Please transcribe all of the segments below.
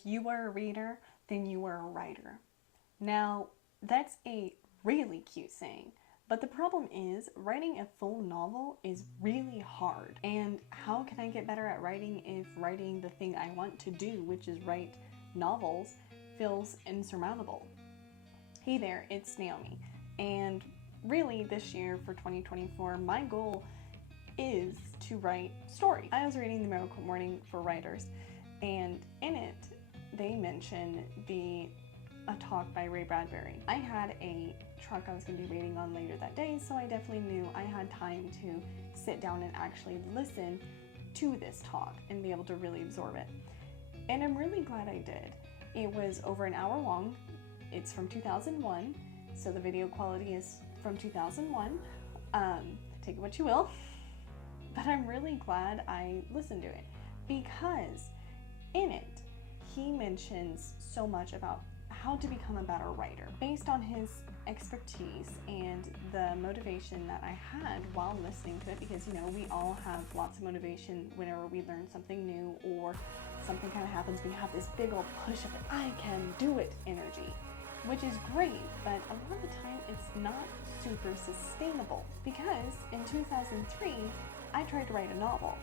If you are a reader, then you are a writer. Now, that's a really cute saying, but the problem is writing a full novel is really hard. And how can I get better at writing if writing the thing I want to do, which is write novels, feels insurmountable? Hey there, it's Naomi. And really, this year for 2024, my goal is to write story. I was reading the Miracle Morning for Writers, and in it, they mention a talk by Ray Bradbury. I had a truck I was going to be waiting on later that day, so I definitely knew I had time to sit down and actually listen to this talk and be able to really absorb it. And I'm really glad I did. It was over an hour long. It's from 2001, so the video quality is from 2001. Take it what you will. But I'm really glad I listened to it because in it, he mentions so much about how to become a better writer based on his expertise and the motivation that I had while listening to it, because we all have lots of motivation whenever we learn something new or something kind of happens. We have this big old push of I can do it energy, which is great, but a lot of the time it's not super sustainable, because in 2003 I tried to write a novel.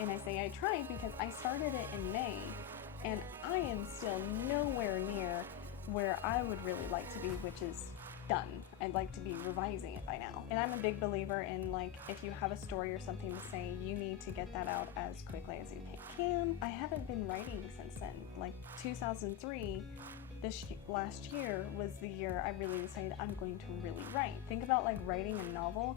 And I say I tried because I started it in May, and I am still nowhere near where I would really like to be, which is done. I'd like to be revising it by now. And I'm a big believer in, if you have a story or something to say, you need to get that out as quickly as you can. I haven't been writing since then. 2003, this last year was the year I really decided I'm going to really write. Think about writing a novel.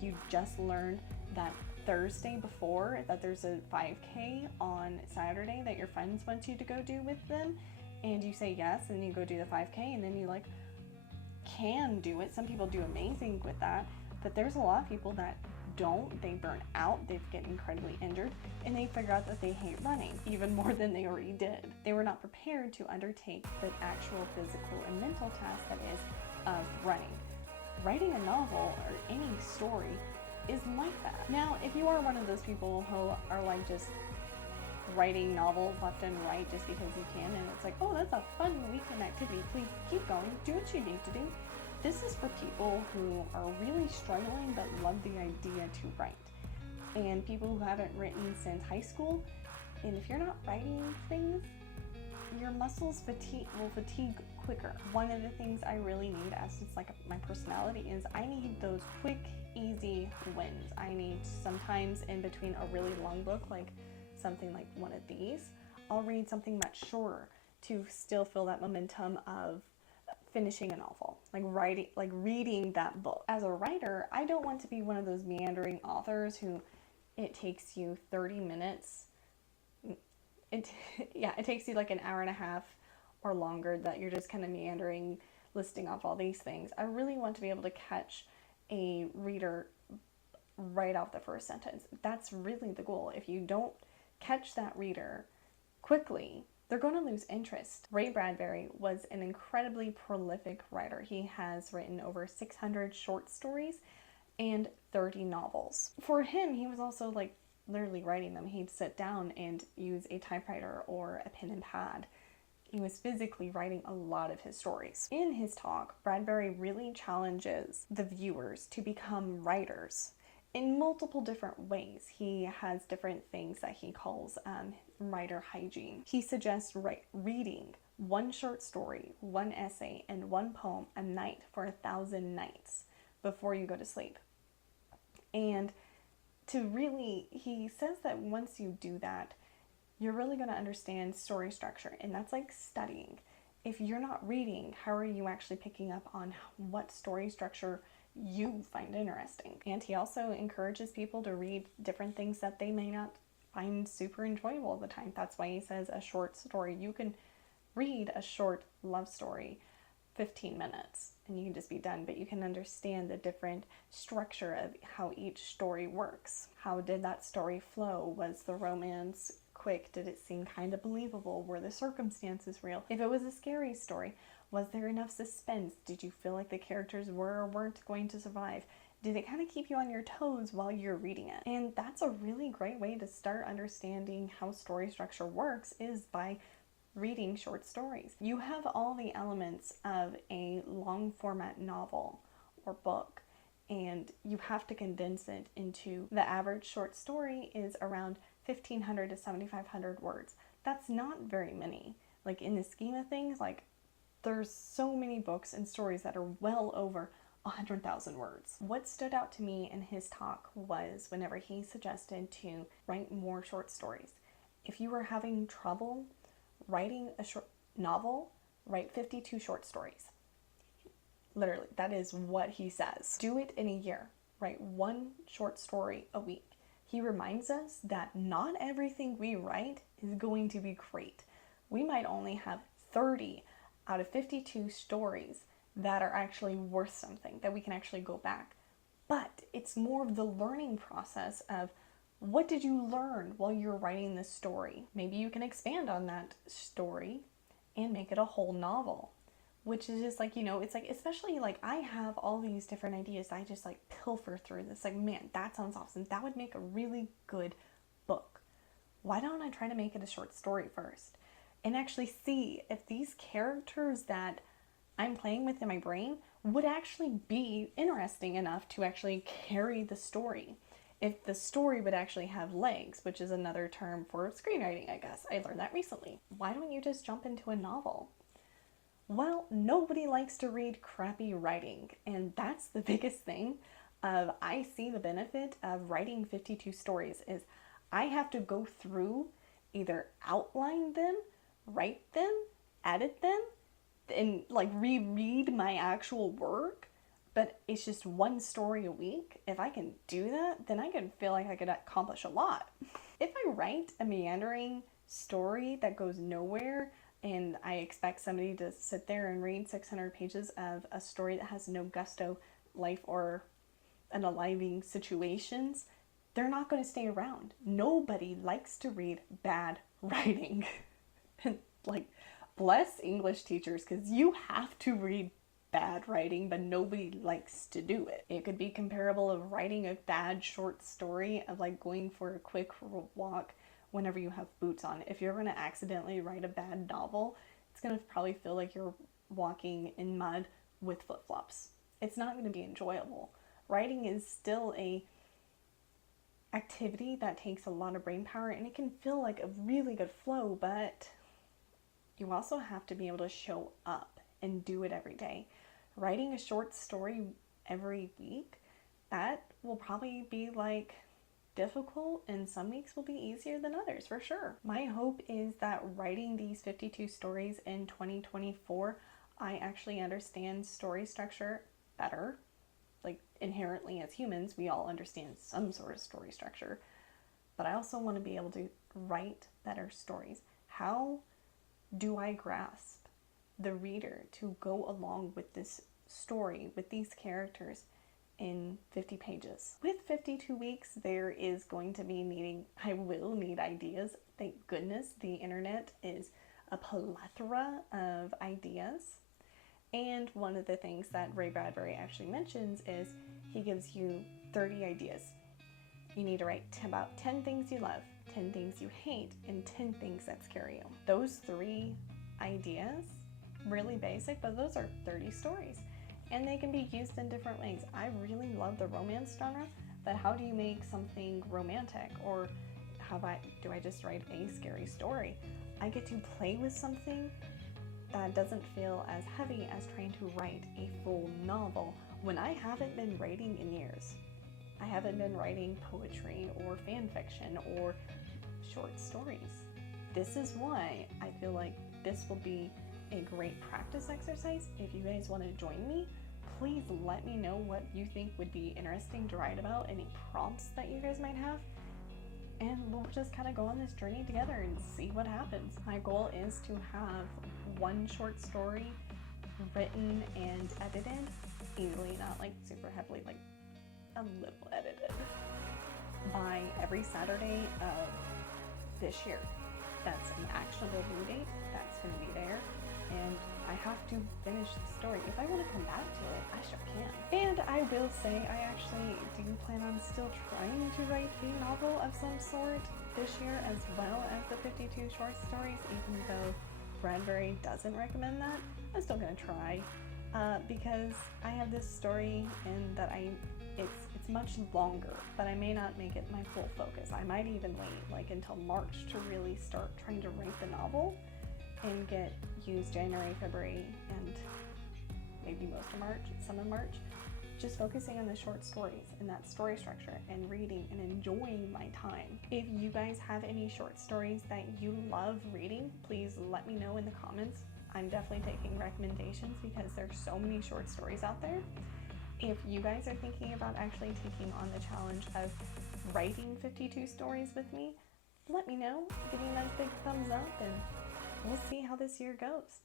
You just learned that Thursday before that there's a 5K on Saturday that your friends want you to go do with them, and you say yes, and you go do the 5K, and then you can do it. Some people do amazing with that, but there's a lot of people that don't. They burn out, they get incredibly injured, and they figure out that they hate running even more than they already did. They were not prepared to undertake the actual physical and mental task that is of running. Writing a novel or any story is like that. Now, if you are one of those people who are just writing novels left and right just because you can, and it's oh, that's a fun weekend activity, please keep going, do what you need to do. This is for people who are really struggling but love the idea to write, and people who haven't written since high school. And if you're not writing things, your muscles will fatigue quicker. One of the things I really need, as it's my personality, is I need those quick, easy wins. I need sometimes in between a really long book, something like one of these, I'll read something much shorter to still feel that momentum of finishing a novel, reading that book. As a writer, I don't want to be one of those meandering authors who it takes you 30 minutes. It takes you an hour and a half or longer, that you're just kind of meandering, listing off all these things. I really want to be able to catch a reader right off the first sentence. That's really the goal. If you don't catch that reader quickly, they're going to lose interest. Ray Bradbury was an incredibly prolific writer. He has written over 600 short stories and 30 novels. For him, he was also literally writing them. He'd sit down and use a typewriter or a pen and pad. He was physically writing a lot of his stories. In his talk, Bradbury really challenges the viewers to become writers in multiple different ways. He has different things that he calls writer hygiene. He suggests reading one short story, one essay, and one poem a night for 1,000 nights before you go to sleep. And he says that once you do that, you're really going to understand story structure, and that's studying. If you're not reading, how are you actually picking up on what story structure you find interesting? And he also encourages people to read different things that they may not find super enjoyable all the time. That's why he says a short story. You can read a short love story 15 minutes and you can just be done, but you can understand the different structure of how each story works. How did that story flow? Was the romance quick? Did it seem kind of believable? Were the circumstances real? If it was a scary story, was there enough suspense? Did you feel like the characters were or weren't going to survive? Do they kind of keep you on your toes while you're reading it? And that's a really great way to start understanding how story structure works, is by reading short stories. You have all the elements of a long format novel or book, and you have to condense it into, the average short story is around 1,500 to 7,500 words. That's not very many. Like, in the scheme of things, like, there's so many books and stories that are well over 100,000 words. What stood out to me in his talk was whenever he suggested to write more short stories. If you were having trouble writing a short novel, write 52 short stories. Literally, that is what he says. Do it in a year. Write one short story a week. He reminds us that not everything we write is going to be great. We might only have 30 out of 52 stories that are actually worth something, that we can actually go back. But it's more of the learning process of, what did you learn while you're writing this story? Maybe you can expand on that story and make it a whole novel, which is just like, it's like, especially like, I have all these different ideas. I just like pilfer through this, like, man, that sounds awesome. That would make a really good book. Why don't I try to make it a short story first and actually see if these characters that I'm playing with in my brain would actually be interesting enough to actually carry the story. If the story would actually have legs, which is another term for screenwriting, I guess. I learned that recently. Why don't you just jump into a novel? Well, nobody likes to read crappy writing, and that's the biggest thing. I see the benefit of writing 52 stories is I have to go through, either outline them, write them, edit them, and like reread my actual work, but it's just one story a week. If I can do that, then I can feel like I could accomplish a lot. If I write a meandering story that goes nowhere, and I expect somebody to sit there and read 600 pages of a story that has no gusto, life, or unaliving situations, they're not going to stay around. Nobody likes to read bad writing. Like, bless English teachers, because you have to read bad writing, but nobody likes to do it. It could be comparable of writing a bad short story, of like going for a quick walk whenever you have boots on. If you're going to accidentally write a bad novel, it's going to probably feel like you're walking in mud with flip-flops. It's not going to be enjoyable. Writing is still a activity that takes a lot of brain power, and it can feel like a really good flow, but you also have to be able to show up and do it every day. Writing a short story every week, that will probably be like difficult, and some weeks will be easier than others, for sure. My hope is that writing these 52 stories in 2024, I actually understand story structure better. Like, inherently as humans, we all understand some sort of story structure, but I also want to be able to write better stories. How do I grasp the reader to go along with this story, with these characters, in 50 pages? With 52 weeks, there is going to be I will need ideas. Thank goodness the internet is a plethora of ideas. And one of the things that Ray Bradbury actually mentions is he gives you 30 ideas. You need to write about 10 things you love, 10 things you hate, and 10 things that scare you. Those 3 ideas, really basic, but those are 30 stories. And they can be used in different ways. I really love the romance genre, but how do you make something romantic? Or do I just write a scary story? I get to play with something that doesn't feel as heavy as trying to write a full novel when I haven't been writing in years. I haven't been writing poetry or fan fiction or short stories. This is why I feel like this will be a great practice exercise. If you guys want to join me, please let me know what you think would be interesting to write about, any prompts that you guys might have, and we'll just kind of go on this journey together and see what happens. My goal is to have one short story written and edited easily, not like super heavily, like a little edited, by every Saturday of this year. That's an actionable due date. That's going to be there. and I have to finish the story. If I want to come back to it, I sure can. And I will say I actually do plan on still trying to write a novel of some sort this year, as well as the 52 short stories, even though Bradbury doesn't recommend that. I'm still gonna try because I have this story and that it's much longer, but I may not make it my full focus. I might even wait like until March to really start trying to write the novel and use January, February, and maybe most of March, some of March, just focusing on the short stories and that story structure and reading and enjoying my time. If you guys have any short stories that you love reading, please let me know in the comments. I'm definitely taking recommendations because there's so many short stories out there. If you guys are thinking about actually taking on the challenge of writing 52 stories with me, let me know. Give me that big thumbs up and we'll see how this year goes.